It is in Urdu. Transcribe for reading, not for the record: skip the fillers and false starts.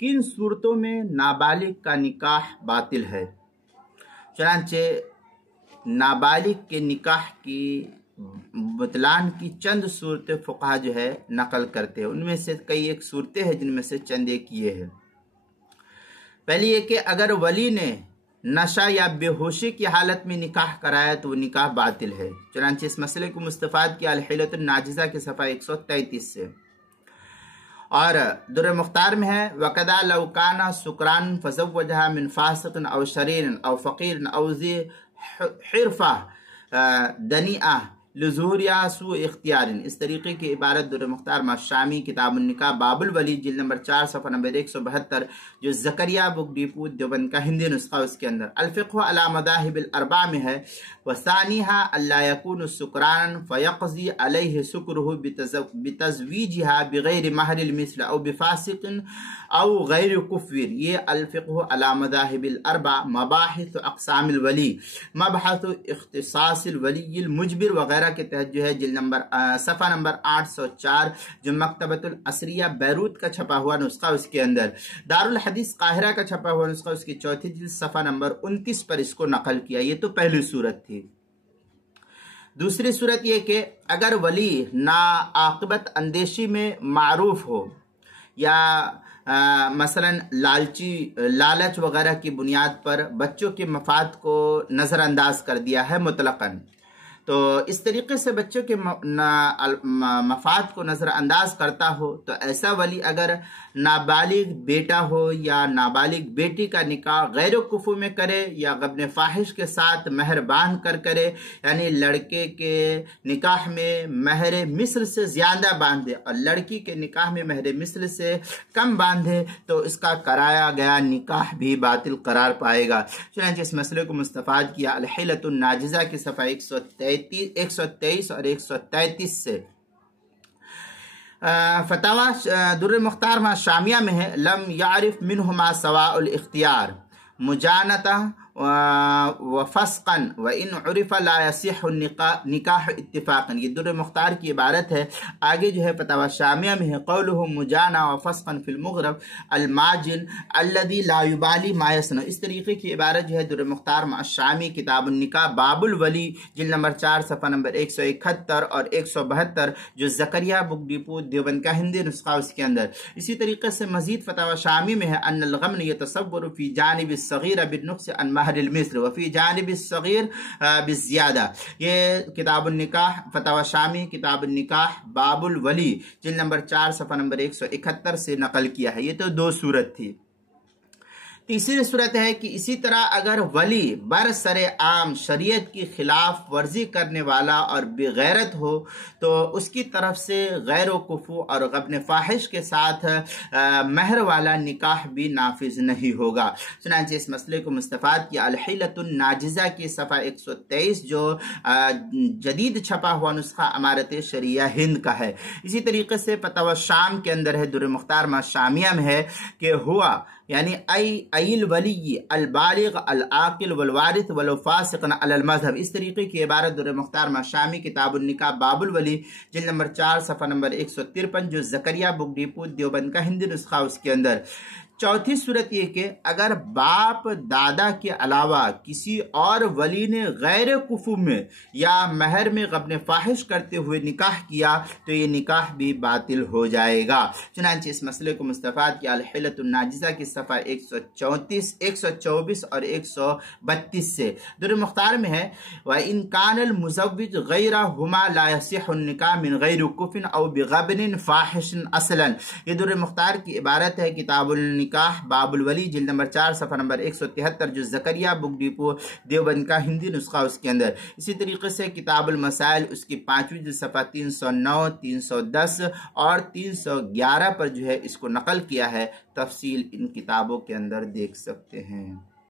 کن صورتوں میں نابالغ کا نکاح باطل ہے؟ چنانچہ نابالغ کے نکاح کی بطلان کی چند صورتیں فقہا جو ہے نقل کرتے ہیں. ان میں سے کئی ایک صورتیں ہیں جن میں سے چند ایک یہ ہے. پہلی یہ کہ اگر ولی نے نشہ یا بے ہوشی کی حالت میں نکاح کرایا تو وہ نکاح باطل ہے. چنانچہ اس مسئلے کو مستفاد کیا الحیلۃ الناجزہ کے صفحہ 133 سے. اور در مختار میں ہے وَقَدَا لَوْ كَانَ سُكْرَانٌ فَزَوَّجَهَا مِنْ فَاسِقٍ أَوْ شَرِيرٍ أَوْ فَقِيرٍ أَوْ ذِي حِرْفَةٍ دَنِیئَةٍ لظہوریہ سوء اختیار. اس طریقے کی عبارت در مختار شامی کتاب النکاح باب الولی جلد نمبر 4 صفحہ نمبر 172 جو زکریہ بک ڈیپو دیوبند کا ہندی نسخہ اس کے اندر. الفقہ علی مذاہب الاربع میں ہے وثانیها الا یکون سکرانا فیقضی علیہ سکرہ بتزویجها بغیر مہر المثل او بفاسق او غیر کفر. یہ الفقہ علی مذاہب الاربع مباحث اقسام الولی مبحث اختصاص الولی المجبر وغیرہ کے تحت جو ہے جلد نمبر صفحہ نمبر 804 جو مکتبۃ الاسریہ بیروت کا چھپا ہوا نسخہ اس کے اندر. دارالحدیث قاہرہ کا چھپا ہوا نسخہ اس کی چوتھی جلد صفحہ نمبر 29 پر اس کو نقل کیا. یہ تو پہلی صورت تھی. دوسری صورت یہ کہ اگر ولی ناعاقبت اندیشی میں معروف ہو یا مثلا لالچ وغیرہ کی بنیاد پر بچوں کے مفاد کو نظر انداز کر دیا ہے مطلقاً، تو اس طریقے سے بچوں کے مفاد کو نظر انداز کرتا ہو تو ایسا ولی اگر نابالغ بیٹا ہو یا نابالغ بیٹی کا نکاح غیر کفو میں کرے یا غبن فاحش کے ساتھ مہر باندھ کر کرے، یعنی لڑکے کے نکاح میں مہر مثل سے زیادہ باندھے اور لڑکی کے نکاح میں مہر مثل سے کم باندھے تو اس کا کرایا گیا نکاح بھی باطل قرار پائے گا. چنانچہ اس مسئلے کو مستفاد کیا الحیلۃ الناجزہ کے صفحہ 123 اور 133 سے. فتاوی در مختار ما شامیہ میں ہے لم یعرف منہما سواء الاختیار مجانتہ وفسقا وان عرف لا يصح نکاح اتفاقا. یہ در مختار کی عبارت ہے. آگے جو ہے فتاوی شامیہ میں ہے قولہ مجانا وفسقا فی المغرب الماجن الذي لا يبالي ما يصنع. اس طریقے کی عبارت جو ہے در مختار شامی کتاب النکاح باب الولی جلد نمبر 4 صفحہ نمبر 171 اور 172 جو زکریہ بک ڈیپو دیوبند کا ہندی نسخہ اس کے اندر. اسی طریقے سے مزید فتاوی شامی میں ہے ان الغمن يتصور في جانب الصغير بالنقص عن مہر المثل وفي جانب الصغير بالزیادہ. یہ کتاب النکاح فتاوی شامی کتاب النکاح باب الولی جلد نمبر 4 صفحہ نمبر 171 سے نقل کیا ہے. یہ تو دو صورت تھی. تیسری صورت ہے کہ اسی طرح اگر ولی برسر عام شریعت کی خلاف ورزی کرنے والا اور بغیرت ہو تو اس کی طرف سے غیر و کفو اور غبن فاحش کے ساتھ مہر والا نکاح بھی نافذ نہیں ہوگا. چنانچہ اس مسئلے کو مستفاد کیا الحیلۃ الناجزہ کی صفحہ 123 جو جدید چھپا ہوا نسخہ امارت شریعہ ہند کا ہے. اسی طریقے سے فتاوی شام کے اندر ہے در مختار ما شامیہ میں ہے کہ ہوا یعنی ای الولی البالغ العاقل والوارث ولو فاسقا علی المذہب. اس طریقے کی عبارت در مختار ما شامی کتاب النکاح باب الولی جلد نمبر 4 صفحہ نمبر 153 جو زکریہ بک ڈیپو دیوبند کا ہندی نسخہ اس کے اندر. چوتھی صورت یہ کہ اگر باپ دادا کے علاوہ کسی اور ولی نے غیر کفو میں یا مہر میں غبن فاحش کرتے ہوئے نکاح کیا تو یہ نکاح بھی باطل ہو جائے گا. چنانچہ اس مسئلے کو مستفاد کیا الحیلۃ الناجزہ کی صفحہ 124 اور 132 سے. در مختار میں ہے وَإِنْ كَانَ الْمُزَوِّجُ غَيْرَهُمَا لَا يَصِحُّ النِّكَاحُ مِنْ غَيْرِ كُفٍ أَوْ بِغَبْنٍ فَاحِشٍ اصلاً. یہ در مختار کی عبارت ہے کتاب النکاح باب الولی جلد نمبر 4 صفحہ نمبر 173 جو زکریہ بک ڈیپو دیوبند کا ہندی نسخہ اس کے اندر. اسی طریقے سے کتاب المسائل اس کی 5ویں جلد صفحہ 309 310 اور 311 پر جو ہے اس کو نقل کیا ہے. تفصیل ان کتابوں کے اندر دیکھ سکتے ہیں.